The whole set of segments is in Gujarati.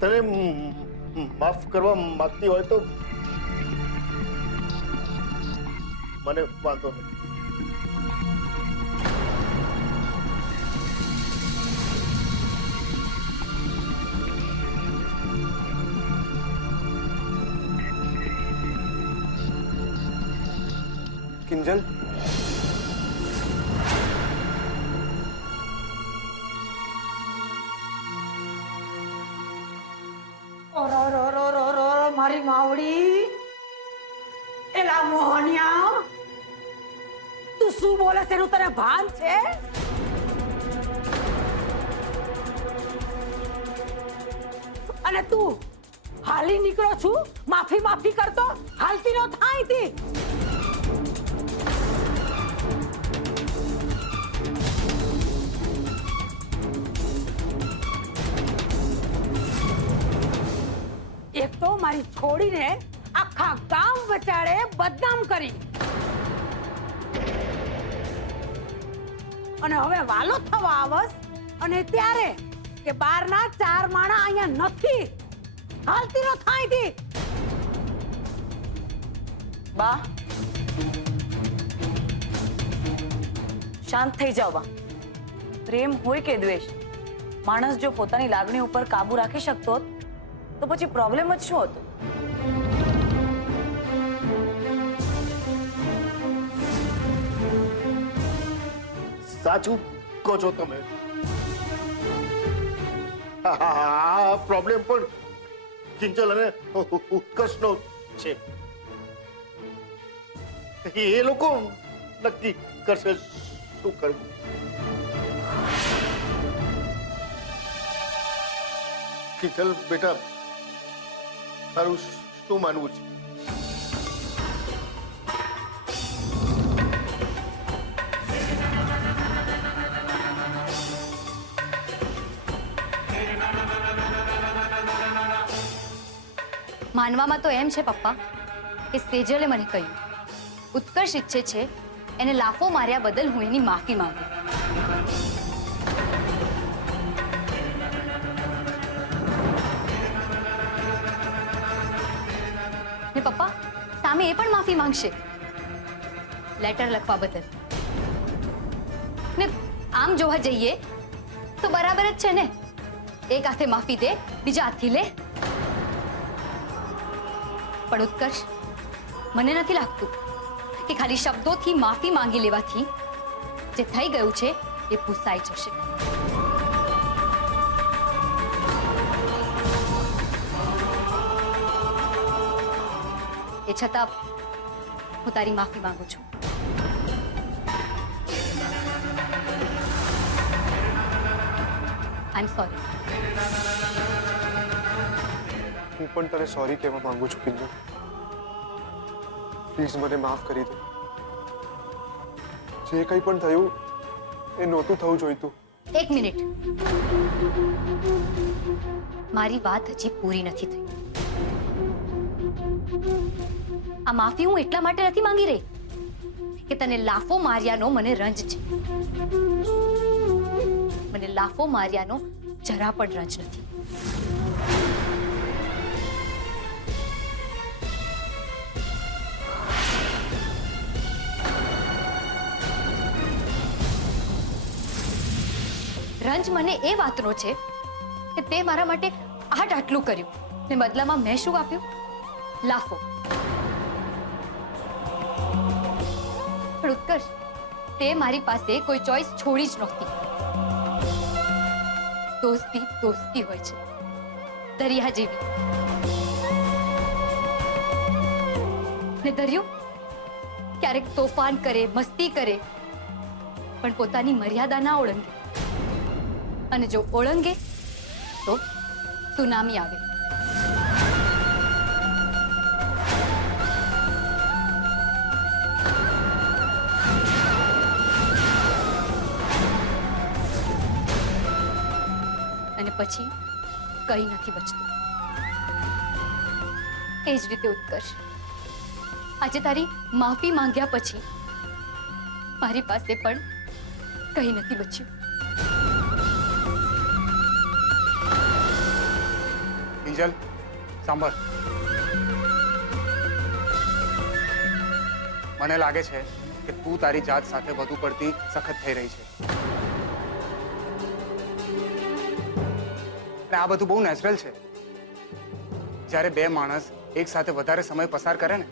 તને માફ કરવા માંગતી હોય તો મને વાંધો નથી. કિંજલ, મારી માવડી એલા મોહનિયા, તું શું બોલે છે? તને ભાન છે? અને તું હાલી નીકળો છું માફી માફી કરતો? હાલતી નો થાય તી. એક તો મારી છોડીને આખા ગામ વચાડે બદનામ કરી, અને હવે વાલો થવા આવસ અને ત્યારે કે બારના ચાર માણા અહીંયા નથી. હાલતી નો થાય તી. બા, શાંત થઈ જાવ બા. પ્રેમ હોય કે દ્વેષ, માણસ જો પોતાની લાગણી ઉપર કાબુ રાખી શકતો તો પછી પ્રોબ્લેમ જ શું હતો? સાચું કહો છો તમે. પ્રોબ્લેમ પણ કિંજલ અને ઉત્કર્ષનો છે. એ લોકો નક્કી કરશે શું કરવું. કિંજલ બેટા, તારું શું માનવું છે? માનવામાં તો એમ છે પપ્પા કે સેજલે મને કહ્યું ઉત્કર્ષ ઈચ્છે છે એને લાફો માર્યા બદલ હું એની માફી માંગુ. ને પપ્પા સામે એ પણ માફી માંગશે લેટર લખવા બદલ. ને આમ જોવા જઈએ તો બરાબર જ છે ને, એક હાથે માફી દે, બીજા હાથથી લે. પણ ઉત્કર્ષ, મને નથી લાગતું કે ખાલી શબ્દોથી માફી માંગી લેવાથી જે થઈ ગયું છે એ ભૂસાઈ જશે. એ છતાં હું તારી માફી માંગુ છું. આઈ એમ સોરી. હું પણ તને સોરી કહેવા માંગુ છું કિંજલ. પ્લીઝ મને માફ કરી દે. જે કંઈ પણ થયું એ નહોતું થવું જોઈતું. એક મિનિટ, મારી વાત હજી પૂરી નથી થઈ. આ માફી હું એટલા માટે નથી માંગી રહી કે તને લાફો માર્યાનો મને રંજ છે. મને લાફો માર્યાનો જરા પણ રંજ નથી. રંજ મને એ વાતનો છે કે તે મારા માટે આટલું કર્યું ને બદલામાં મેં શું આપ્યું? લાફો. પણ ઉત્કર્ષ, તે મારી પાસે કોઈ ચોઈસ છોડી જ નહોતી. દોસ્તી દોસ્તી હોય છે, દરિયા જેવી. ને દરિયો ક્યારેક તોફાન કરે, મસ્તી કરે, પણ પોતાની મર્યાદા ના ઓળંગે. અને જો ઓળંગે તો સુનામી આવે. અને પછી કંઈ નથી બચતું. એ જ રીતે ઉત્કર્ષ, આજે તારી માફી માંગ્યા પછી મારી પાસે પણ કંઈ નથી બચ્યું. કિંજલ સાંભળ, મને લાગે છે કે તું તારી જાત સાથે વધુ પડતી સખત થઈ રહી છે. અને આ બધું બહુ નેચરલ છે. જ્યારે બે માણસ એક સાથે વધારે સમય પસાર કરે ને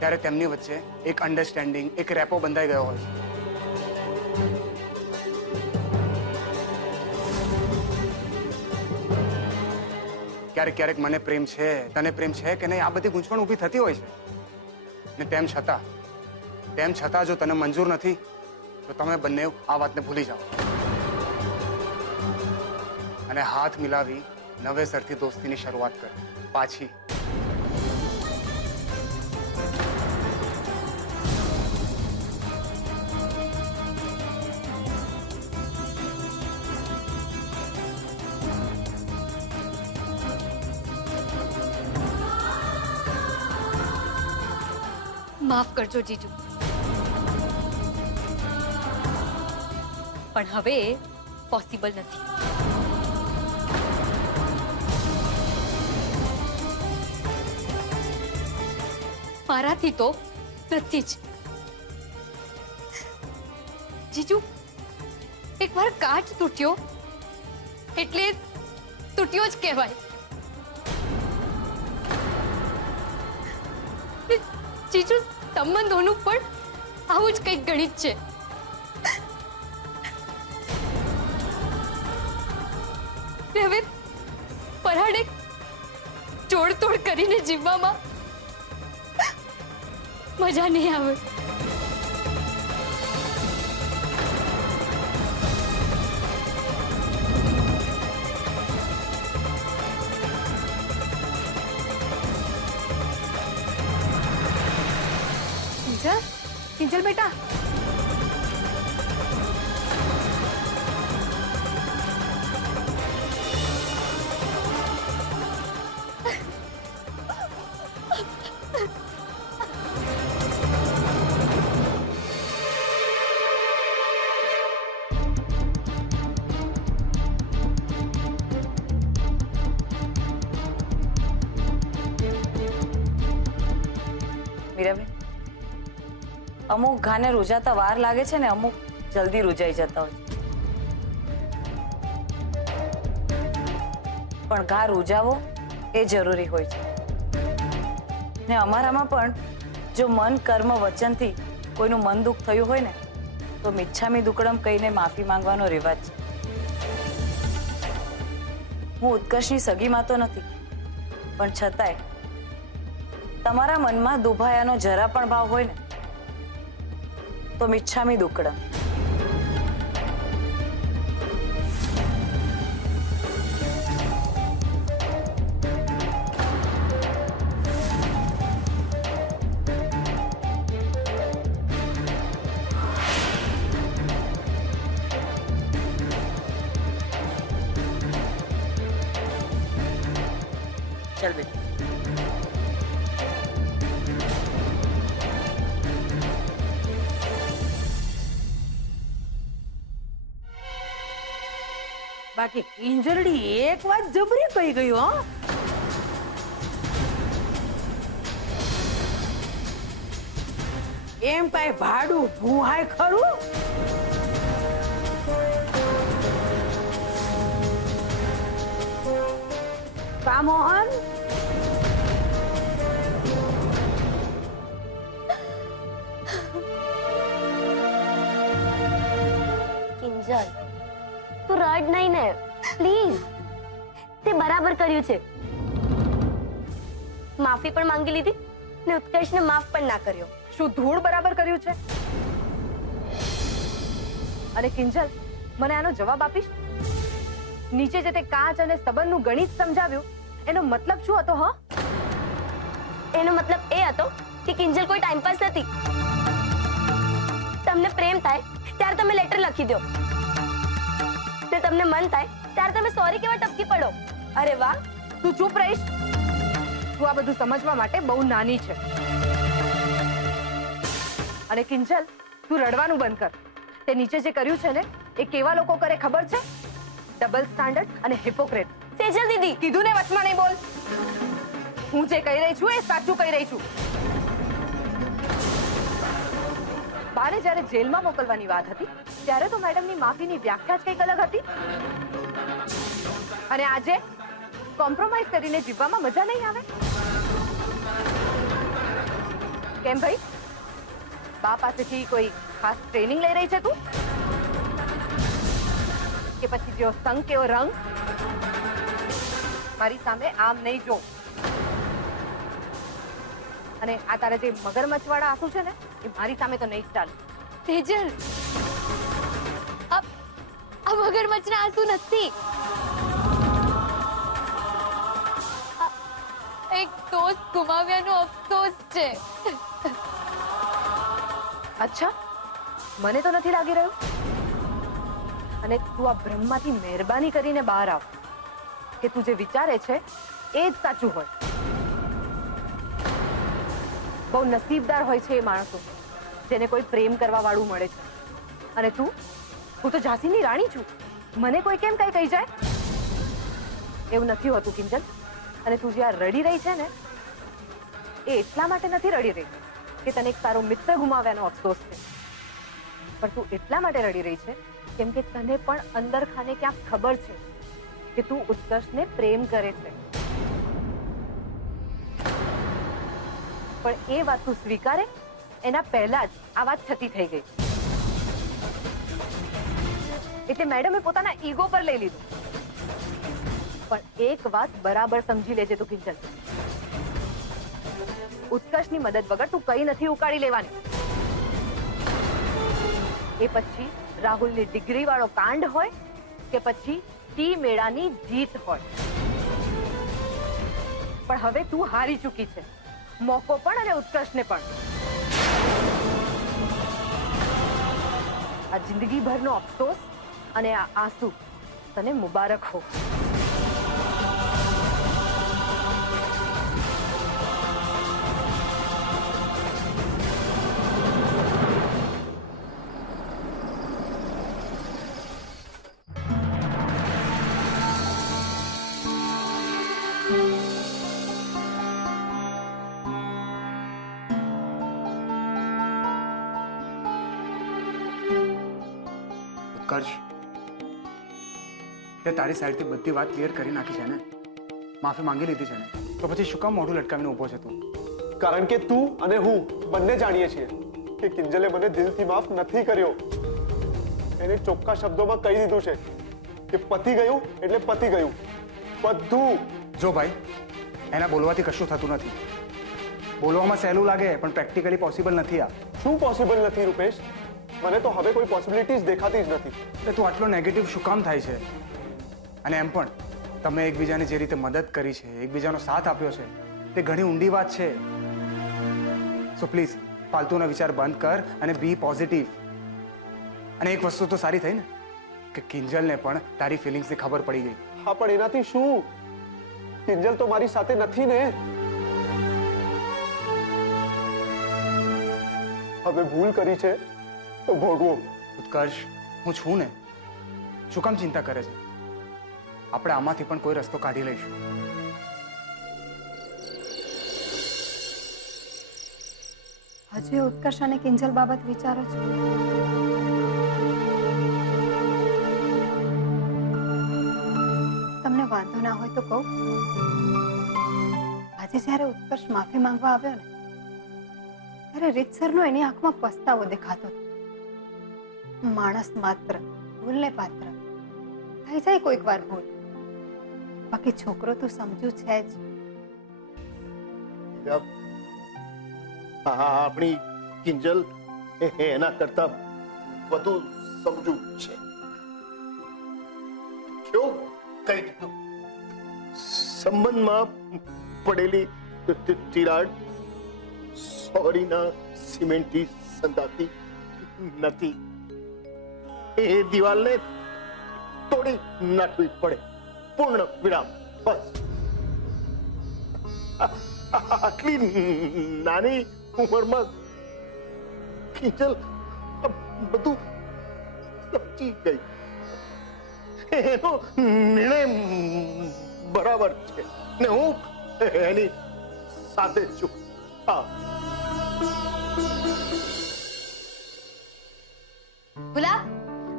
ત્યારે તેમની વચ્ચે એક અન્ડરસ્ટેન્ડિંગ, એક રેપો બંધાઈ ગયો હોય છે. ક્યારેક ક્યારેક મને પ્રેમ છે, તને પ્રેમ છે કે નહીં, આ બધી ગૂંચવણ ઊભી થતી હોય છે. ને તેમ છતાં જો તને મંજૂર નથી તો તમે બંને આ વાતને ભૂલી જાઓ અને હાથ મિલાવી નવેસરથી દોસ્તીની શરૂઆત કરો. પાછી માફ કરજો જીજુ, પણ હવે પોસિબલ નથી. મારાથી તો નથી જ. જીજુ, એકવાર કાચ તૂટ્યો એટલે તૂટ્યો જ કહેવાય. જીજુ, સંબંધોનું પણ આવું જ કંઈક ગણિત છે. હવે પરાણે જોડતોડ કરીને જીવવામાં મજા નહીં આવે. કિંજલ બેટા, મીરાબેન, અમુક ઘાને રૂજાતા વાર લાગે છે ને અમુક જલ્દી રૂજાઈ જતા હોય છે. પણ ઘા રૂજાવો એ જરૂરી હોય છે. ને અમારામાં પણ જો મન, કર્મ, વચનથી કોઈનું મન દુઃખ થયું હોય ને તો મિચ્છામી દુક્કડમ કહીને માફી માંગવાનો રિવાજ છે. હું ઉત્કર્ષની સગીમાં તો નથી, પણ છતાંય તમારા મનમાં દુભાયાનો જરા પણ ભાવ હોય ને તો મિચ્છામી દુક્કડમ. ચલ બેટા. બાકી કિંજલડી એક વાત જબરી કહી ગયું. હો, એમ કઈ ભાડું ભૂહાય ખરું? કા મોહન? કિંજલ, તું રડ નહીં ને પ્લીઝ. તે બરાબર કર્યું છે. માફી પણ માંગી લીધી ને ઉત્કર્ષને માફ પણ ના કર્યો. શું ધૂળ બરાબર કર્યું છે? અને કિંજલ, મને આનો જવાબ આપીશ? નીચે જે તે કાચ અને સંબંધનું ગણિત સમજાવ્યું એનો મતલબ શું હતો? હ, એનો મતલબ એ હતો કે કિંજલ કોઈ ટાઈમ પાસ નથી. તમને પ્રેમ થાય ત્યારે તમે લેટર લખી દો ને તમને મન થાય ત્યારે તમે સોરી કેવા ટપકી પડો. અરે વાહ, તું ચૂપ રહીશ? તું આ બધું સમજવા માટે બહુ નાની છે. અને કિંજલ, તું રડવાનું બંધ કર. તે નીચે જે કર્યું છે ને એ કેવા લોકો કરે ખબર છે? ડબલ સ્ટાન્ડર્ડ અને હિપોક્રેટ. તેજલ દીદી કીધું ને વચમાં નહીં બોલ. હું જે કહી રહી છું એ સાચું કહી રહી છું. બાને જ્યારે જેલમાં મોકલવાની વાત હતી ત્યારે તો મેડમની માફીની વ્યાખ્યા જ કંઈક અલગ હતી. અને આજે કોમ્પ્રોમાઇઝ કરીને જીવવામાં મજા નહીં આવે. કેમ ભાઈ, બા પાસેથી કોઈ ખાસ ટ્રેનિંગ લઈ રહી છે તું? કે પછી જેવો સંગ કેવો રંગ? મારી સામે આમ નહીં જો. અને આ તારા જે મગરમચ્છ વાળા આંસુ છે ને એ મારી સામે તો નહીં જ ચાલે. તેજલ, આ મગરમચ્છના આંસુ નથી. આ એક દોસ્ત ગુમાવ્યાનો અફસોસ છે. અચ્છા, મને તો નથી લાગી રહ્યું. અને તું આ ભ્રમમાંથી મહેરબાની કરીને બહાર આવ કે તું જે વિચારે છે એ જ સાચું હોય. બહુ નસીબદાર હોય છે એ માણસો જેને કોઈ પ્રેમ કરવા વાળું મળે છે. અને હું તો ઝાંસીની રાણી છું. મને કોઈ કેમ કઈ કહી જાય? એવું નથી હોતું કિંજલ. અને તું જે આ રડી રહી છે ને એ એટલા માટે નથી રડી રહી કે તને એક તારો મિત્ર ગુમાવ્યાનો અફસોસ છે, પણ તું એટલા માટે રડી રહી છે કેમ કે તને પણ અંદર ખાને ક્યાંક ખબર છે કે તું ઉત્કર્ષને પ્રેમ કરે છે. પણ એ વાત તું સ્વીકારે એના પહેલા જ આ વાત છતી થઈ ગઈ. એટલે મેડમે પોતાના ઈગો પર લઈ લીધું. પણ એક વાત બરાબર સમજી લેજે તું કિંજલ, ઉત્કર્ષની મદદ વગર તું કઈ નથી ઉકાળી લેવાની. એ પછી રાહુલની ડિગ્રી વાળો કાંડ હોય કે પછી ટી મેળાની જીત હોય, પણ હવે તું હારી ચૂકી છે. મોકો પણ અને ઉત્કર્ષને પણ. આ જિંદગીભરનો અફસોસ અને આ આંસુ તને મુબારક હો. ઉત્કર્ષ, તે તારી સાઈડથી બધી વાત ક્લિયર કરી નાખી છે ને, માફી માંગી લીધી છે ને, તો પછી શું કામ મોઢું લટકાવીને ઊભો છે તું? કારણ કે તું અને હું બંને જાણીએ છીએ કે કિંજલે મને દિલથી માફ નથી કર્યો. એને ચોખ્ખા શબ્દોમાં કહી દીધું છે કે પતી ગયું એટલે પતી ગયું બધું. જો ભાઈ, એના બોલવાથી કશું થતું નથી. બોલવામાં સહેલું લાગે પણ પ્રેક્ટિકલી પોસિબલ નથી. આ શું પોસિબલ નથી રૂપેશ? મને તો હવે કોઈ પોસિબિલિટી જ દેખાતી જ નથી. એટલે તું આટલો નેગેટિવ શું કામ થાય છે? અને એમ પણ તમે એકબીજાને જે રીતે મદદ કરી છે, એકબીજાનો સાથ આપ્યો છે, તે ઘણી ઊંડી વાત છે. સો પ્લીઝ ફાલતુના વિચાર બંધ કર અને બી પોઝિટિવ. અને એક વસ્તુ તો સારી થઈ ને કે કિંજલને પણ તારી ફિલિંગ્સની ખબર પડી ગઈ. હા, પણ એનાથી શું? કિંજલ તો મારી સાથે નથી ને. હવે ભૂલ કરી છે તો ભોગવો. ઉત્કર્ષ, હું છું ને, શું કામ ચિંતા કરે છે? આપણે આમાંથી પણ કોઈ રસ્તો કાઢી લઈશું. હજુ ઉત્કર્ષ અને કિંજલ બાબત વિચારો છો? તમને વાંધો ના હોય તો કહું, આજે જ્યારે ઉત્કર્ષ માફી માંગવા આવ્યો ને ત્યારે રીતસરનો એની આંખમાં પસ્તાવો દેખાતો હતો. માણસ માત્ર ભૂલને પાત્ર થઈ જાય કોઈક વાર ભૂલ, બાકી છોકરો તો સમજુ છે જ. આપણી કિંજલ એના કરતા વધુ સમજુ છે. કેવું કહી દીધું? સંબંધમાં પડેલી તિરાડ સોરીના સિમેન્ટથી સંધાતી નથી. એ દિવાલને તોડી નાખવી પડે. પૂર્ણ વિરામ. બસ. આટલી નાની ઉંમરમાં કિંજલ બધું સમજી ગઈ. એનો નિર્ણય બરાબર છે ને હું એની સાથે જ છું. હા. ગુલાબ,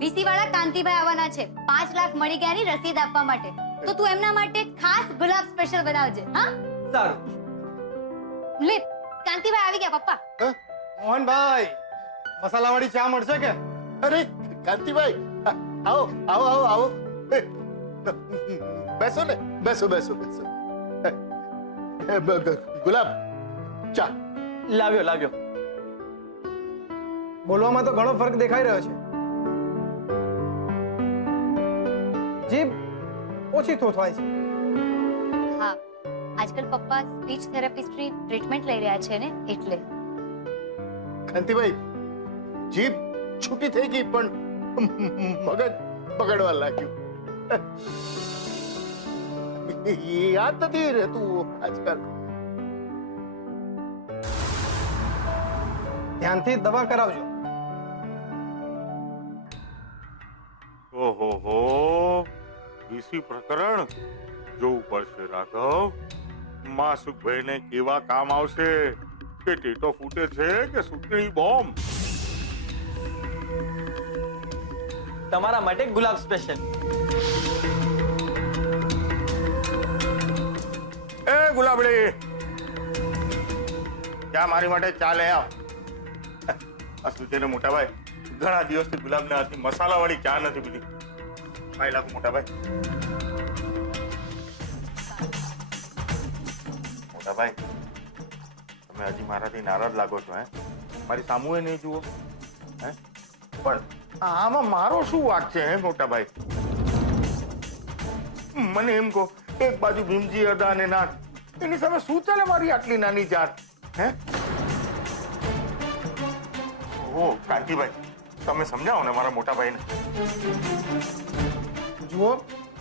વીસી વાળા કાંતિભાઈ આવવાના છે. 5 લાખ મળી ગયાની રસીદ આપવા માટે. તો તું એમના માટે ખાસ ગુલાબ સ્પેશિયલ બનાવજે. હા, સારું. લે, કાંતિભાઈ આવી ગયા પપ્પા. મોહનભાઈ, મસાલાવાળી ચા મળશે કે? અરે કાંતિભાઈ, આવો આવો આવો આવો. બેસો ને, બેસો બેસો બેસો. ગુલાબ, ચા. લાવ્યો લાવ્યો. બોલવામાં તો ઘણો ફરક દેખાઈ રહ્યો છે. જીભ ઓછી થોથવાય છે. હા, આજકાલ પપ્પા સ્પીચ થેરાપિસ્ટની ટ્રીટમેન્ટ લઈ રહ્યા છે ને, એટલે. કાંતિભાઈ, જીભ છૂટી થઈ ગઈ પણ મગજ પકડવા લાગ્યું. યાદ નથી રહેતું આજકાલ. ધ્યાનથી દવા કરાવજો. ઓહો, વીસી પ્રકરણ જોવું પડશે રાઘવ. માસુકભાઈને કેવા કામ આવશે? કે ટેટો ફૂટે છે કે સુતળી બોમ્બ? તમારા માટે ગુલાબ સ્પેશિયલ. એ ગુલાબડી, ચા મારી માટે ચા લઈ આવ. આ સુજેને મોટા ભાઈ ઘણા દિવસથી ગુલાબના હાથની મસાલા વાળી ચા નથી પીધી. ભાઈ લાગુ મોટા ભાઈ. મોટા ભાઈ, તમે હજી મારાથી નારાજ લાગો છો? હે, મારી સામુએ નહીં જુઓ? હે, પણ આમાં મારો શું વાંક છે? હે મોટા ભાઈ, મને એમ કહો, એક બાજુ ભીમજી અદા અને નાથ, એની સામે શું ચાલે મારી આટલી નાની જાત? હે, ઓ કાંતિભાઈ, તમે સમજાવો ને મારા મોટા ભાઈને. જુઓ,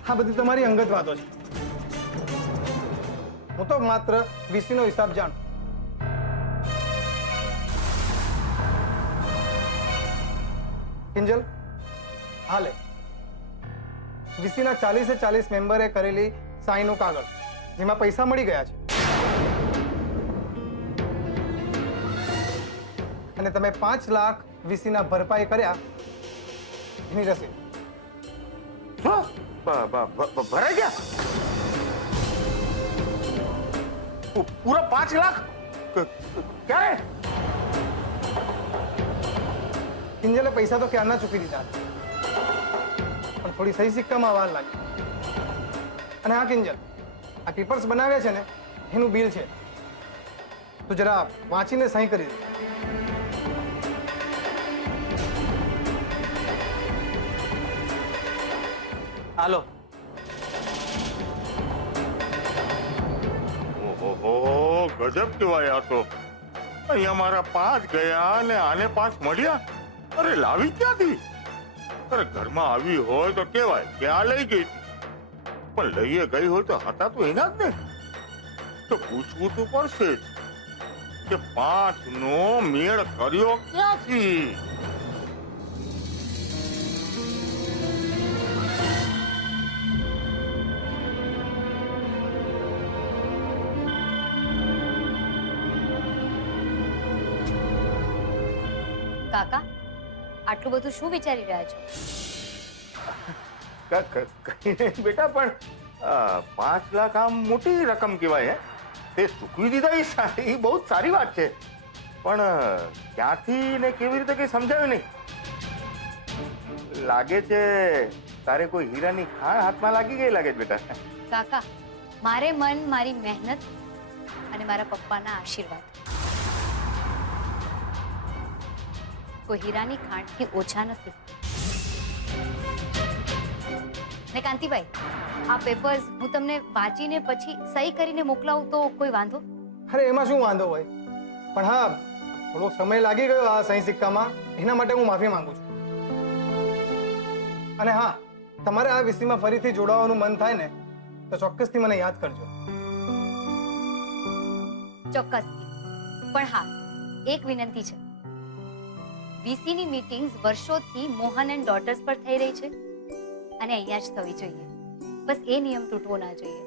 આ બધી તમારી અંગત વાતો છે. હું તો માત્ર વીસીનો હિસાબ જાણું. કિંજલ, હાલે વીસીના 40 મેમ્બરે કરેલી સાઈનનું કાગળ, જેમાં પૈસા મળી ગયા છે, અને તમે 5 લાખ વીસીના ભરપાઈ કર્યા એની રસીદ. ભરાઈ ગયા પૂરા 5 લાખ? ક્યારે? કિંજલે પૈસા તો ક્યારના ચૂકી દીધા, પણ થોડી સહી સિક્કામાં વાર લાગી. અને હા કિંજલ, આ પેપર્સ બનાવ્યા છે ને, એનું બિલ છે. તું જરા વાંચીને સહી કરી દે. હાલો. ઓહો, ગજબ કેવાય આ તો. અહીંયા મારા 5 ગયા અને આને 5 મળ્યા. અરે લાવી ક્યાંથી? અરે ઘરમાં આવી હોય તો કેવાય કે આ લઈ ગઈ, પણ લઈએ ગઈ હોય તો હતા તો એના જ ને. તો પૂછવું તો પડશે જ કે 5 નો મેળ કર્યો ક્યાંથી? કાકા, આટલું બધું શું વિચારી રહ્યા છો? કઈ નહીં બેટા, પણ 5 લાખ આમ મોટી રકમ કહેવાય. હે, તે ચૂકવી દીધા એ બહુ જ સારી વાત છે, પણ ક્યાંથી ને કેવી રીતે કઈ સમજાયું નહીં. લાગે છે તારે કોઈ હીરાની ખાણ હાથમાં લાગી ગઈ લાગે છે બેટા. કાકા, મારે મન, મારી મહેનત અને મારા પપ્પાના આશીર્વાદ કોઈ હીરાની ખાણથી ઓછા નથી. ને કાંતિભાઈ, આ પેપર્સ હું તમને વાંચીને પછી સહી કરીને મોકલાવું તો કોઈ વાંધો? અરે એમાં શું વાંધો હોય, પણ હા, થોડો સમય લાગી ગયો આ સહી સિક્કામાં, એના માટે હું માફી માંગુ છું. અને હા, તમારે આ વિષયમાં ફરીથી જોડાવાનું મન થાય ને તો ચોક્કસથી મને યાદ કરજો. ચોક્કસથી. પણ હા, એક વિનંતી છે. વીસીની મીટિંગ્સ વર્ષોથી મોહન એન્ડ ડોટર્સ પર થઈ રહી છે અને અહીંયા જ થવી જોઈએ. બસ એ નિયમ તૂટવો ના જોઈએ.